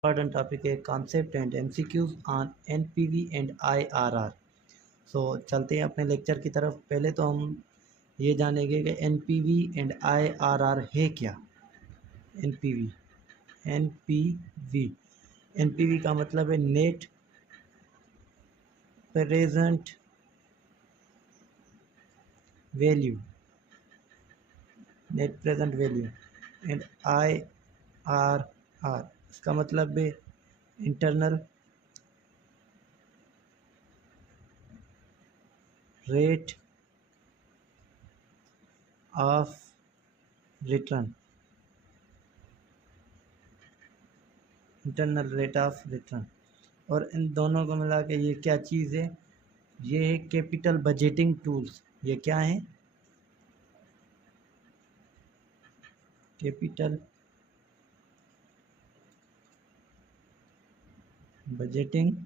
important topic है concept and MCQs on NPV and IRR। सो चलते हैं अपने लेक्चर की तरफ। पहले तो हम ये जानेंगे कि NPV एंड IRR है क्या। NPV NPV NPV का मतलब है net present value, net present value. And IRR इसका मतलब है internal rate of return, internal rate of return. और इन दोनों को मिला के ये क्या चीज़ है, ये है कैपिटल बजटिंग टूल्स। ये क्या है, कैपिटल बजटिंग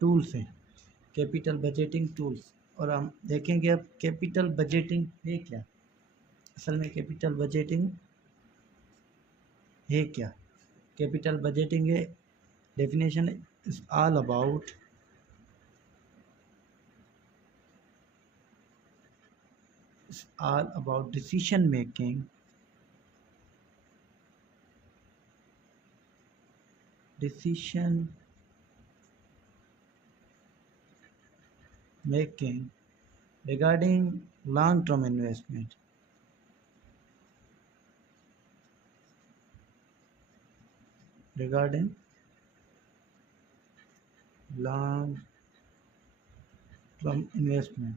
टूल्स है, कैपिटल बजटिंग टूल्स। और हम देखेंगे अब कैपिटल बजटिंग है क्या। असल में कैपिटल बजटिंग है क्या। कैपिटल बजटिंग है, definition is all about decision making, regarding long term investment, regarding long term investment,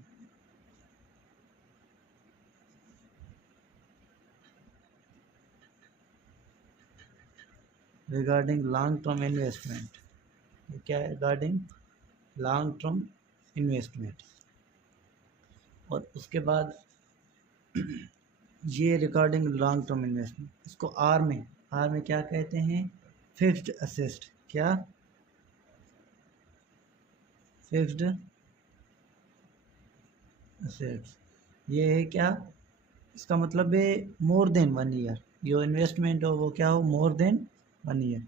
regarding long term investment। ये क्या है, रिगार्डिंग लॉन्ग टर्म इन्वेस्टमेंट। और उसके बाद ये रिगार्डिंग लॉन्ग टर्म इन्वेस्टमेंट, इसको आर में क्या कहते हैं, फिक्स्ड असेट्स। क्या, फिक्स्ड असेट्स। ये है क्या, इसका मतलब है मोर देन 1 ईयर। जो इन्वेस्टमेंट हो वो क्या हो, more than 1 year,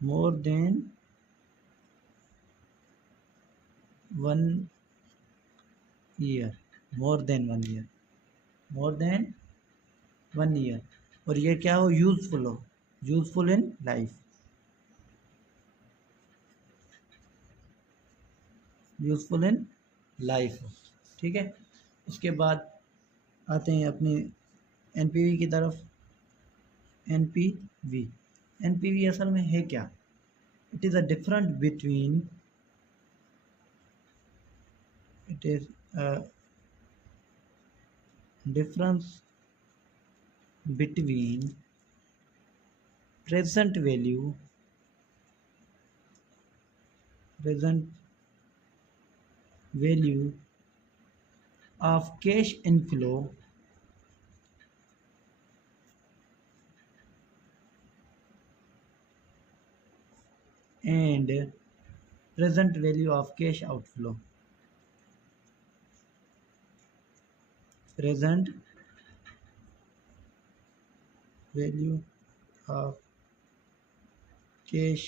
more than 1 year, more than 1 year, more than 1 year. और ये क्या हो, यूजफुल हो, useful in life, useful in life हो। ठीक है। उसके बाद आते हैं अपने एनपीवी की तरफ। एनपीवी असल में है क्या, it is a different between, it is a difference between present value of cash inflow and present value of cash outflow, present value of cash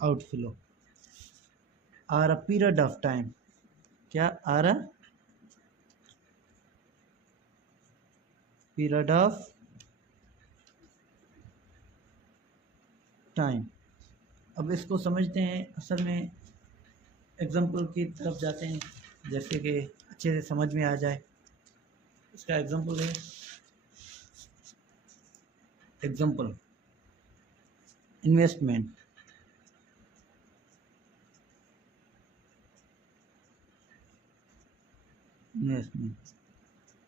outflow are a period of time। क्या, are a period of time. अब इसको समझते हैं, असल में example की तरफ जाते हैं, जैसे कि अच्छे से समझ में आ जाए। इसका एग्जाम्पल है, example investment,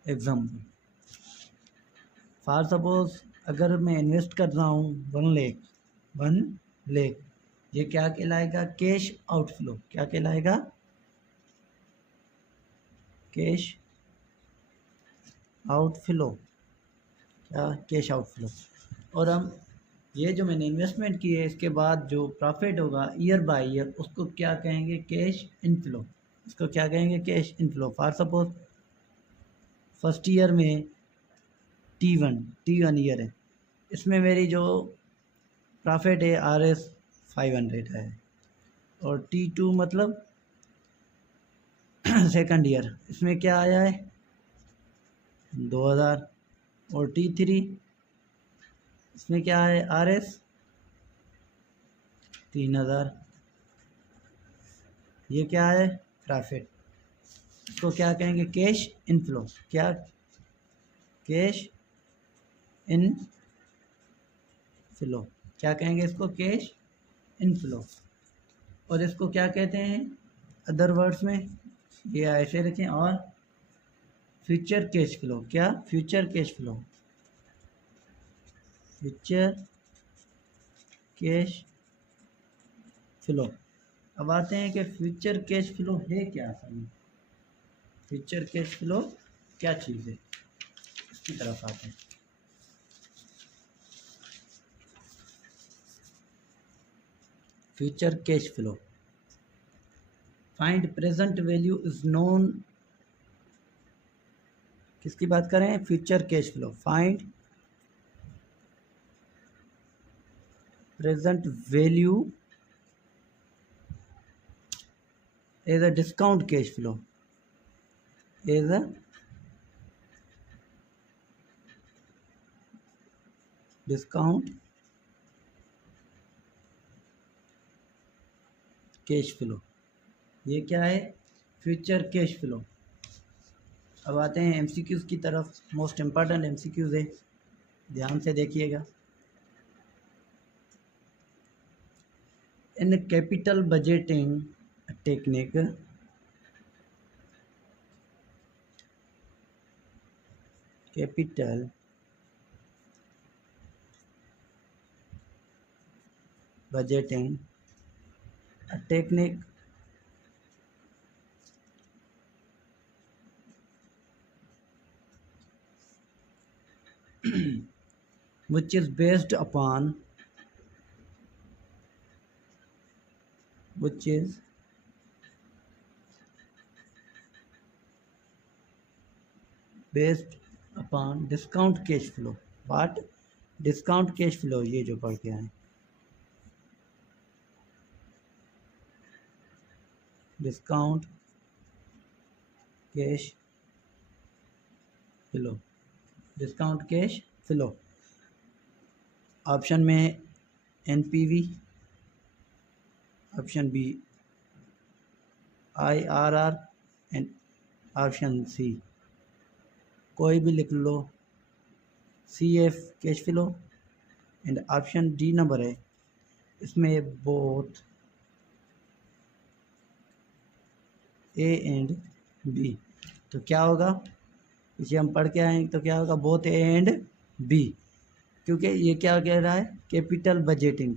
example for suppose अगर मैं इन्वेस्ट कर रहा हूँ 1 लाख, ये क्या कहलाएगा, कैश आउटफ्लो। क्या कहलाएगा, कैश आउटफ्लो। क्या, कैश आउटफ्लो। और हम ये जो मैंने इन्वेस्टमेंट की है, इसके बाद जो प्रॉफिट होगा ईयर बाय ईयर, उसको क्या कहेंगे, कैश इनफ्लो। इसको क्या कहेंगे, cash inflow. For suppose first year में T1 ईयर है, इसमें मेरी जो प्रॉफिट है RS 500 है, और T2 मतलब सेकंड ईयर, इसमें क्या आया है 2000, और T3 इसमें क्या है RS 3000, ये क्या है प्रॉफिट। इसको क्या कहेंगे कैश इनफ्लो, क्या कैश इनफ्लो, क्या कहेंगे इसको कैश इनफ्लो। और इसको क्या कहते हैं अदर वर्ड्स में, ये ऐसे रखें, और फ्यूचर कैश फ्लो, क्या future cash flow, future cash flow. अब आते हैं कि फ्यूचर कैश फ्लो है क्या असल में, फ्यूचर कैश फ्लो क्या चीज़ है, इसकी तरफ आते हैं। Future cash flow, find present value is known, किसकी बात करें future cash flow, find present value as a discount cash flow, as a discount cash flow, ये क्या है फ्यूचर कैश फ्लो। अब आते हैं एमसीक्यूज़ की तरफ, मोस्ट इम्पॉर्टेंट एमसीक्यूज़ है, ध्यान से देखिएगा। In capital budgeting technique, capital budgeting technique which is based upon, which is based upon discount cash flow, what discount cash flow, ये जो पढ़ के आए discount cash flow, discount cash flow. Option में है NPV, option B IRR, and option C कोई भी लिख लो CF cash flow, and option D number है इसमें बोथ A एंड B। तो क्या होगा, इसे हम पढ़ के आए तो क्या होगा बोथ A एंड B, क्योंकि ये क्या कह रहा है कैपिटल बजटिंग,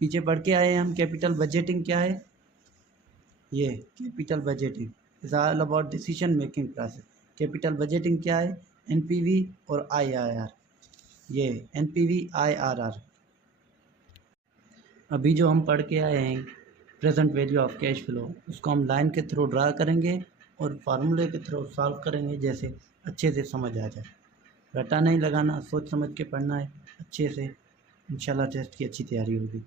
पीछे पढ़ के आए हैं हम कैपिटल बजटिंग क्या है, ये capital budgeting is all about decision making process. Capital budgeting क्या है NPV और IRR, ये NPV IRR। अभी जो हम पढ़ के आए हैं present value of cash flow, उसको हम लाइन के थ्रू ड्रा करेंगे और फार्मूले के थ्रू सॉल्व करेंगे, जैसे अच्छे से समझ आ जाए। रटा नहीं लगाना, सोच समझ के पढ़ना है अच्छे से, इंशाल्लाह टेस्ट की अच्छी तैयारी होगी।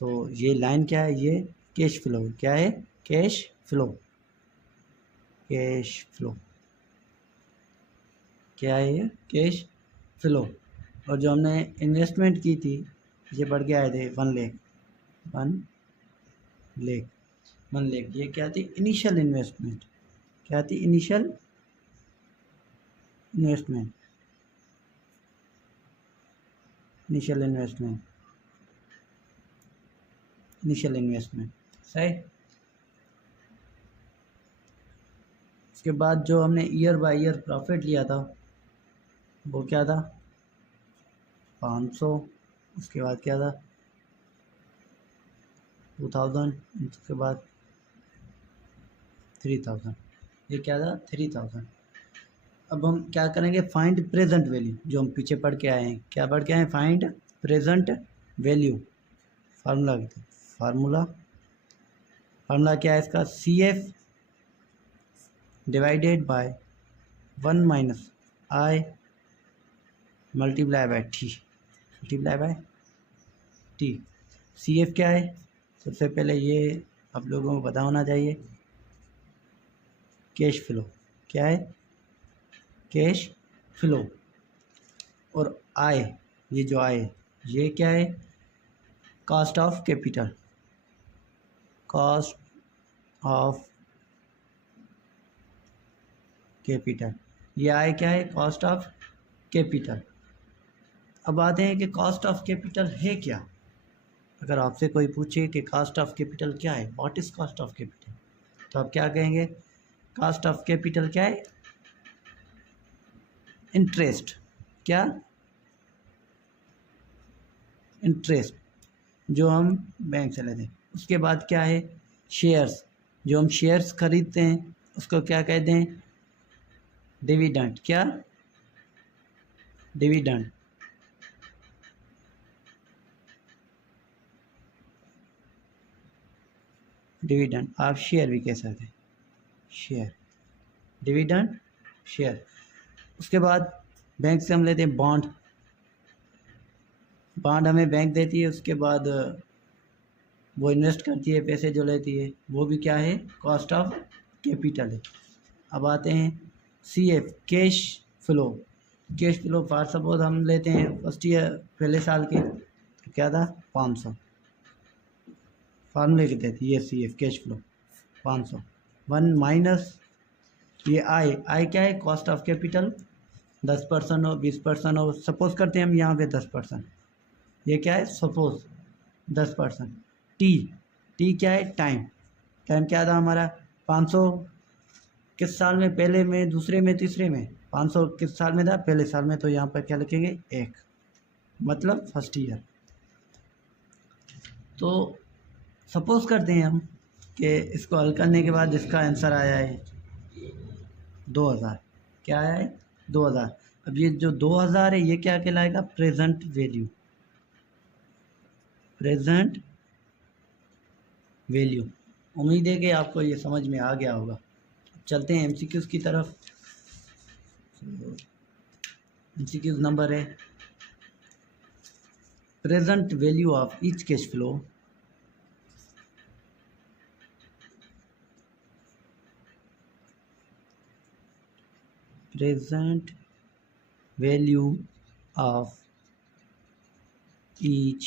सो ये लाइन क्या है, ये कैश फ्लो, क्या है कैश फ्लो, कैश फ्लो क्या है ये कैश फ्लो। और जो हमने इन्वेस्टमेंट की थी, ये बढ़ के आए थे 1 लाख, ये क्या थी इनिशियल इन्वेस्टमेंट, क्या थी इनिशियल इन्वेस्टमेंट, इनिशियल इन्वेस्टमेंट सही। इसके बाद जो हमने ईयर बाय ईयर प्रॉफिट लिया था वो क्या था 500, उसके बाद क्या था 2000, उसके बाद 3000, ये क्या था 3000। अब हम क्या करेंगे फाइंड प्रेजेंट वैल्यू, जो हम पीछे पढ़ के आए हैं, क्या पढ़ के आए हैं फाइंड प्रेजेंट वैल्यू। फार्मूला क्या है इसका CF divided by 1 - multiply by T. CF क्या है? सबसे पहले ये आप लोगों को पता होना चाहिए, कैश फ्लो। क्या है? Cash flow. और आय, ये जो आय ये क्या है? Cost of capital. Cost of capital, ये आय क्या है? Cost of capital. अब आते हैं कि कॉस्ट ऑफ कैपिटल है क्या। अगर आपसे कोई पूछे कि कॉस्ट ऑफ कैपिटल क्या है, what is cost of capital, तो आप क्या कहेंगे? कॉस्ट ऑफ कैपिटल क्या है? इंटरेस्ट। क्या? इंटरेस्ट जो हम बैंक से लेते हैं। उसके बाद क्या है? शेयर्स, जो हम शेयर्स खरीदते हैं उसको क्या कहते हैं? डिविडेंड। क्या? डिविडेंड। डिविडेंड आप शेयर भी कह सकते हैं, शेयर, डिविडेंड, शेयर। उसके बाद बैंक से हम लेते हैं बॉन्ड। बॉन्ड हमें बैंक देती है, उसके बाद वो इन्वेस्ट करती है, पैसे जो लेती है वो भी क्या है? कॉस्ट ऑफ कैपिटल है। अब आते हैं CF, cash flow. Cash flow for suppose हम लेते हैं फर्स्ट ईयर, पहले साल के, तो क्या था? 500। फार्मूले के तहत ये CF कैश फ्लो 500। 1 माइनस ये आय क्या है? Cost of capital. 10% हो, 20% हो, सपोज करते हैं हम यहाँ पे 10%। ये क्या है? सपोज 10%। टी क्या है? टाइम। टाइम क्या था हमारा? 500 किस साल में? पहले में, दूसरे में, तीसरे में? 500 किस साल में था? पहले साल में। तो यहाँ पर क्या लिखेंगे? 1, मतलब फर्स्ट ईयर। तो सपोज करते हैं हम कि इसको हल करने के बाद इसका आंसर आया है 2000। क्या आया है? 2000। अब ये जो 2000 है ये क्या कहलाएगा? Present value. Present value. उम्मीद है कि आपको ये समझ में आ गया होगा। चलते हैं MCQs की तरफ। MCQs नंबर है present value of each cash flow present value of each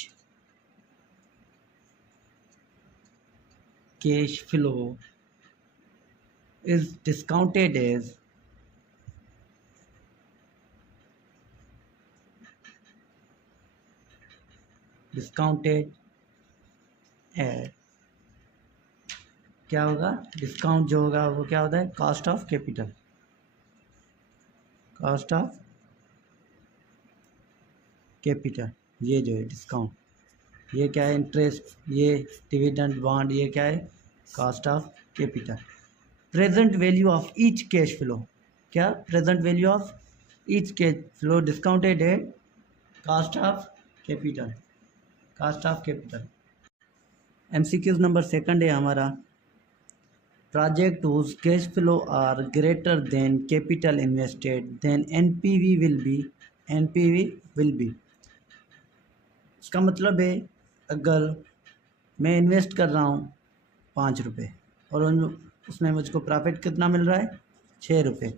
cash flow is discounted as क्या होगा? डिस्काउंट जो होगा वो क्या होता है? Cost of capital. Cost of capital, ये जो है डिस्काउंट, ये क्या है? इंटरेस्ट, ये डिविडेंड, बॉन्ड, ये क्या है? Cost of capital. Present value of each cash flow. क्या? Present value of each cash flow discounted at cost of capital. Cost of capital. MCQs number second है हमारा project whose cash flow are greater than capital invested then NPV will be. इसका मतलब है अगर मैं invest कर रहा हूँ 5 रुपये और उसमें मुझको प्रॉफिट कितना मिल रहा है? 6 रुपये,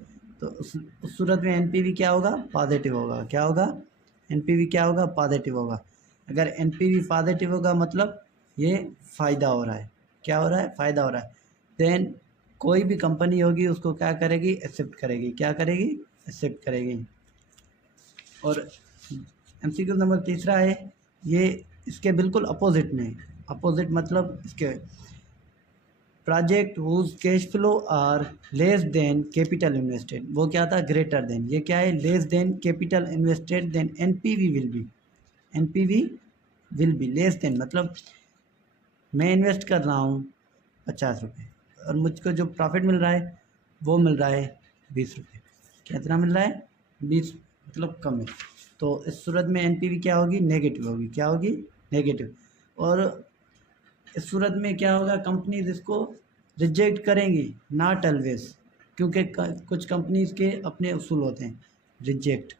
तो उस सूरत में NPV क्या होगा? पॉजिटिव होगा। क्या होगा? NPV क्या होगा? पॉजिटिव होगा। अगर NPV पॉजिटिव होगा मतलब ये फ़ायदा हो रहा है। क्या हो रहा है? फ़ायदा हो रहा है। देन कोई भी कंपनी होगी उसको क्या करेगी? एक्सेप्ट करेगी। क्या करेगी? एक्सेप्ट करेगी। और MCQ नंबर तीसरा है, ये इसके बिल्कुल अपोजिट में। अपोजिट मतलब इसके project whose cash flow are less than capital invested, वो क्या था? Greater than. ये क्या है? Less than capital invested then NPV will be. NPV will be less than, मतलब मैं इन्वेस्ट कर रहा हूँ 50 रुपये और मुझको जो प्रॉफिट मिल रहा है वो मिल रहा है 20 रुपये। कितना मिल रहा है? 20, मतलब कम है। तो इस सूरत में NPV क्या होगी? नेगेटिव होगी। क्या होगी? नेगेटिव। और इस सूरत में क्या होगा? कंपनीज इसको रिजेक्ट करेंगी, नॉट ऑलवेज, क्योंकि कुछ कंपनीज के अपने उसूल होते हैं। रिजेक्ट